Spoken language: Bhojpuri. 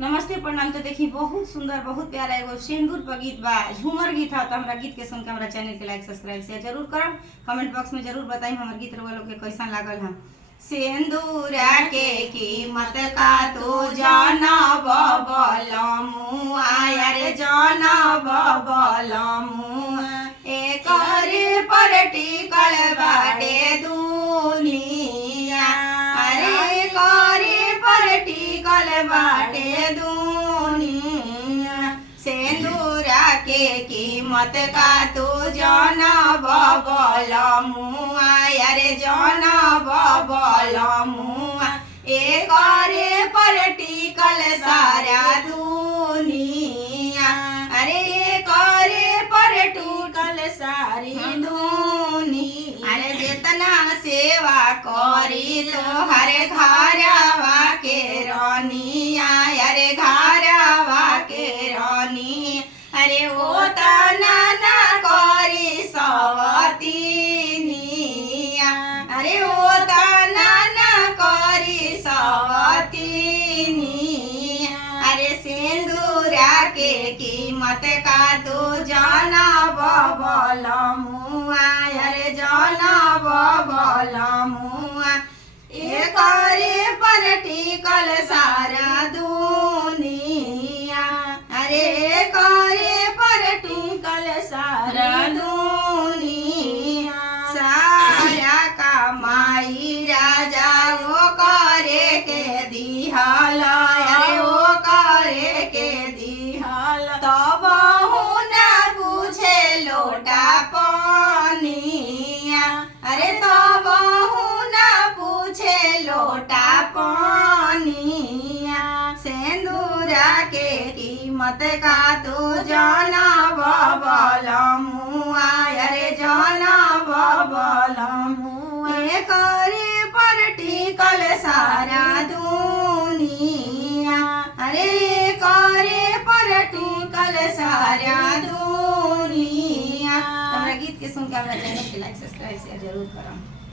नमस्ते प्रणाम। तो देखी बहुत सुंदर बहुत प्यारा एगो सिंदूर पर गीत बा, झूमर गीत है। तो हमारा गीत के सुन के हमारा चैनल के लाइक सब्सक्राइब शेयर जरूर करम। कमेंट बॉक्स में जरूर बताई हमारा गीत रउआ लोग के कैसा लागल है। सिंदूरा के कीमत का तो जानब बलमुआ, यारे जानब बलमुआ, एकरे पर टिकल बाटे दुनिया, अरे करे पर टिकल बाटे दुनिया। सिंदूरा के कीमत का तो जानब बलमुआ, यारे जानब बलमुआ, एकरे पर टिकल सारा दुनिया, अरे एकरे पर टिकल सारी दुनिया। अरे जितना सेवा करी तो हर घरवा के रानिया, अरे घरवा के रानी, अरे वो तना ना करी सवतीनिया, अरे वो तना ना करी सवतीनिया। अरे सिंदूरा के कीमत का तो जानब बलमुआ, अरे जानब बलमुआ, एकरे पर टिकल सारा दुनिया, अरे एकरे पर टिकल सारा दुनिया। सारा कमाई राजा वो करे के दिहल, अरे वो करे के दिहल, तब ना पूछे लोटा पानिया, अरे तब ना पूछे लोटा पानिया। सिंदूरा के कीमत का तो जानब बलमुआ, अरे जानब बलमुआ, एकरे पर टिकल सारा दुनिया, अरे एकरे पर टिकल सारा दुनिया। हमारा गीत के सुन के हमारा चैनल के लाइक सब्सक्राइब शेयर जरूर करम।